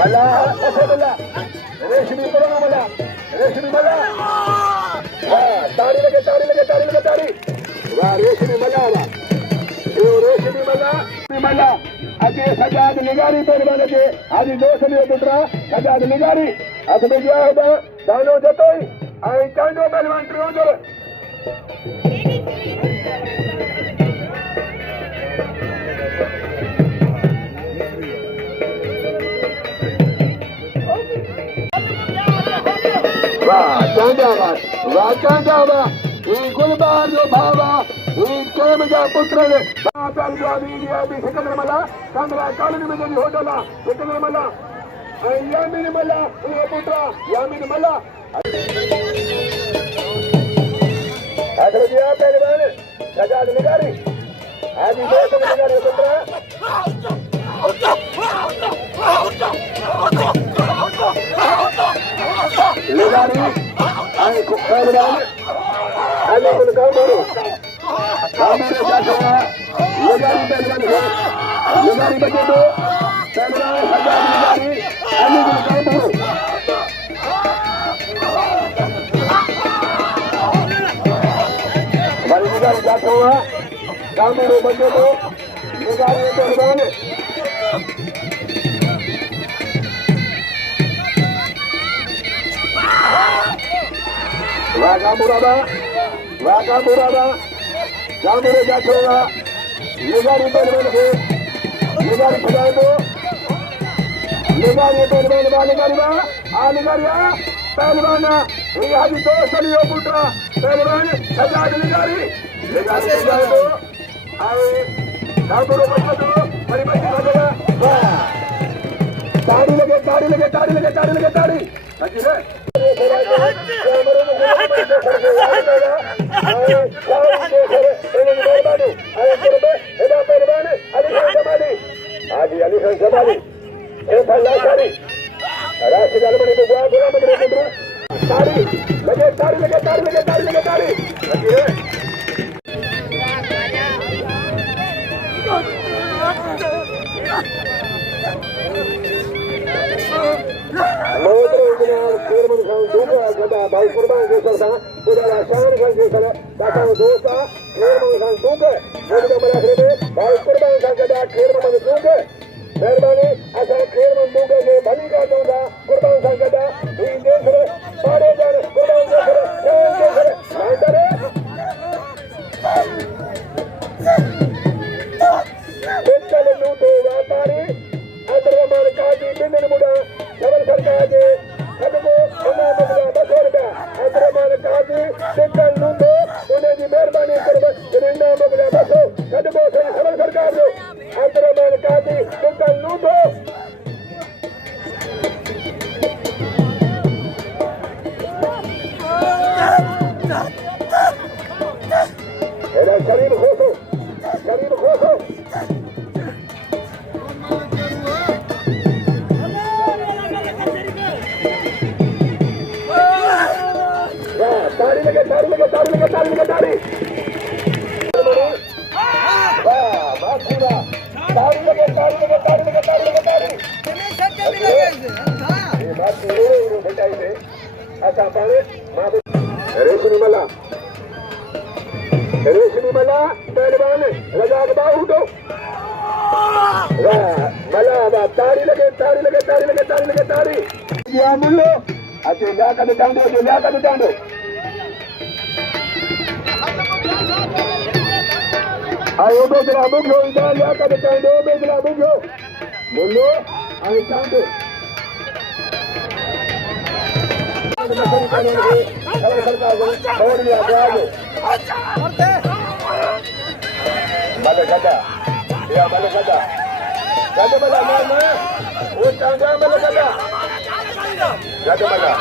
मला रेशमी करो मला रेशमी मला ताड़ी लगे ताड़ी वाह रेशमी मला रेशमी मला अजे सजाद निगारी पहलवान के आज दोस्त ने पुत्रा सजाद निगारी असमे जो होगा दानो जतोई आई कांडो पहलवान ट्रोजर वाचांडावा ही गुलबार जो भावा ही केमजा पुत्र सिकंदर मला कांद्रा कॉलोनी मध्ये होटला सिकंदर मला यामिन मला हे पुत्र यामिन मला आखिर दिया पहलवान सजाद निगारी आज दोस्त निगारी पुत्र निगारी आई पहलवान आले को काम करो हमारे साथ होगा निगारी पहलवान है निगारी बचे तो पहलवान सजाद निगारी आले को काम करो हमारी निगारी साथ होगा काम करो बचे तो निगारी पहलवान वाका मुरादा जामुरे जाचोगा निगारी पहलवान के निगारी खिलाए दो निगारी पहलवान निगारी निगारिया पहलवान ये आज दो सलियो पुत्रा पहलवान सजाद निगारी खिलाए दो आए जामुरे बच्चा दो बड़ी बच्ची बजेगा ताड़ी लगे अच्छी है भाई कुर्बान के सर था पूरा शान खान के सर दाता दोस्ता खेर मन खान सूके मोदी मला खेरे भाई कुर्बान खान के दा खेर मन सूके मेहरबानी ऐसा खेर मन दूंगे के भली का दूंगा कुर्बान खान के दा ये देख रे सारे जन कुर्बान के सर माइंडर चल लू तो व्यापारी अंदर काजी बिंदन मुड़ा डबल सरकार के सबको इनाम मिला 200 रुपया अंदर काजी सिकल लूंदो उन्हें जी मेहरबानी करो इनाम मिला 200 सबको डबल सरकार जो अंदर काजी सिकल लूंदो एरा शरीर खोसो ताड़ी लगे ताड़ी वाह मासूरा ताड़ी लगे ये बात रो बेटाई से अच्छा पाने रेशमी मला पहलवान रजाक बाहू दो मला ताड़ी लगे या मुल्लो अच्छे लियाकत चांदो आयो बेगला बुगो इधर लियाकत चांदो बेगला बुगो मुल्लो आई चांदो और लिया जाओ माले गदा या माले गदा मला वो चांदा माले गदा मला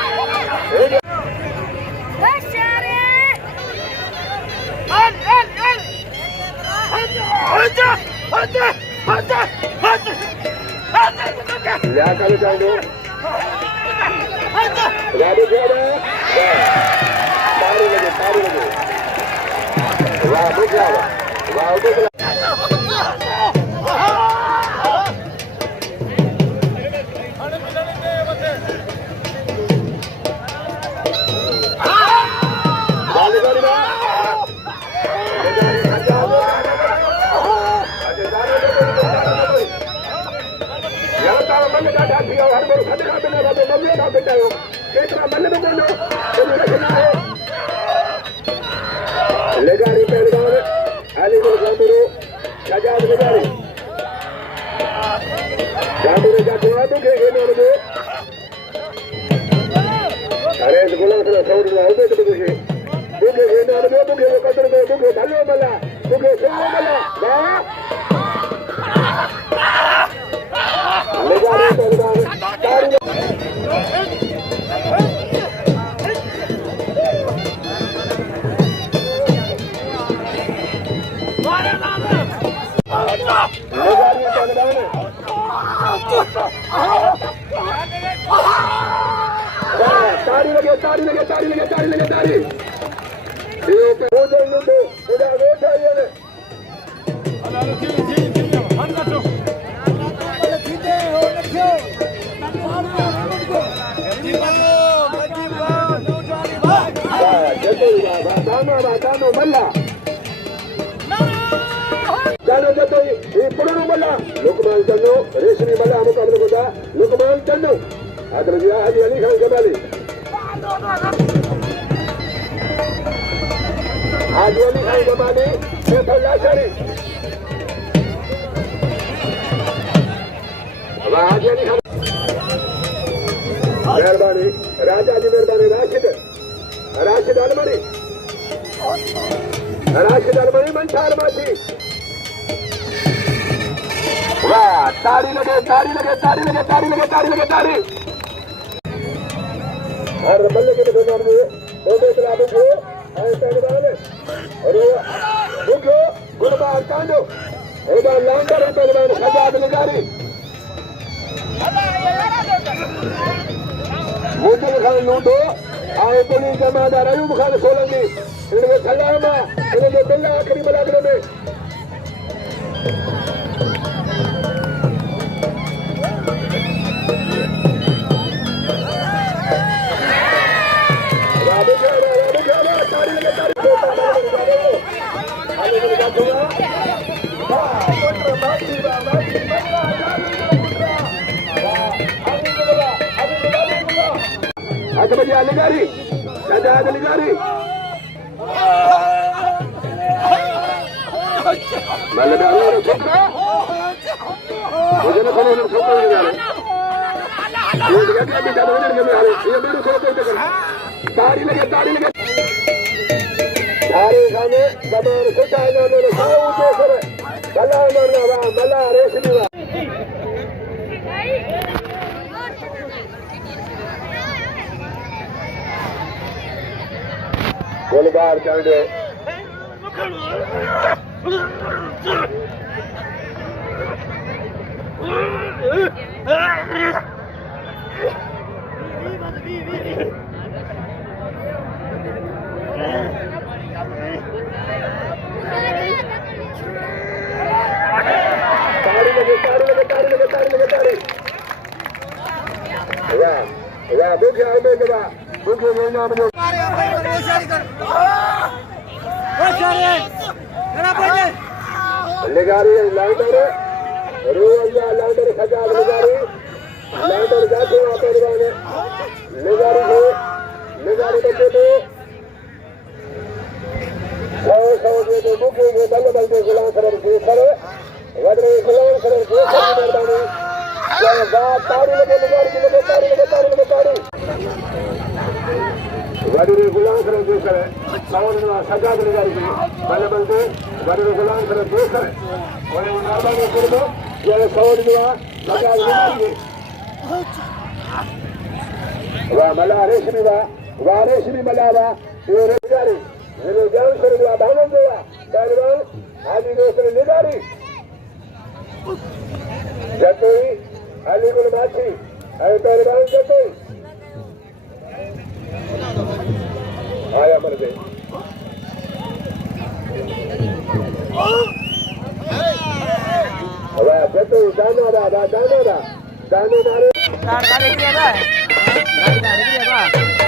लिया कर जाओ राधे जाओ तारी लगे वाह बुझा वाह बुझा लेगारी पहलवान अलीगढ़ गांधीरो शजाद लेगारी गांधीरो का जवाब के गेनों में अरे गुलाम से सौरी ना होते तो बुके गेनों में बुके कतर में बुके भलो मला बुके सोलो मला वाह लेगारी पहलवान तारी तारी लगे तारी ये पे हो जाए नुंडे इधर हो जाए ये दानो मल्ला जानो जतो ये पुरानो मल्ला लोकमान चन्नो रेशमी मल्ला मुकाबले होता लोकमान चन्नो आदर दिया हाजी अली खान जमाली हाजी अली खान जमाली फैसला शरीफ हाजी अली खान मेहरबानी राजा जी मेहरबानी राशिद अलमरी मंसार माची वाह तारी लगे और बल्ले के दोनों में ओबे खिलाड़ी को ऐसे निकाले और बुको गुरबान कांडो ओबा लांडर पहलवान शजाद लेगारी मुझे खान लूटो आए पुलिस जमादार अयूब खान सोलंकी इनके सलामा इनके बिल्ला आखिरी मुलाकात में लेगारी शजाद लेगारी मतलब अगर छोकरा मुझे ना खोलो छोकरा नहीं जाने ये जगह क्या बेटा बने के में ये मेरे को कोई टक्कर तारी लगे थारे खाने जबर छोटा है ना मेरे साऊ देख भला मरना वाह भला रेशमी वाह गोलबार चांडे तारी लगे वाह बुके आए मेरा बुके लेना मुझे लेगारी लाइटर रोया लाइटर खजाब लेगारी लाइटर जाते वहाँ पहलवान लेगारी बच्चे तो 100 दे बुके में बल दे गुलाम सर के सर वडरे गुलाम सर के सर मेहरबानी क्या बात तारी लगे लेगारी तारी वडरे गुलाम सर के सर सावरना सजाद लेगारी बल दे वडरे गुलाम सर के सर और नाबा के कुर्बो ये सावरना सजाद लेगारी वाह मला रेशमी मलावा ये लेगारी मेरे जान सर भागन दिया पहलवान हाजी दोस्त लेगारी बिल्कुल माछी है पहलवान जतन आया मर गए जतन दाना दाना मारे गाड़ी गाड़ी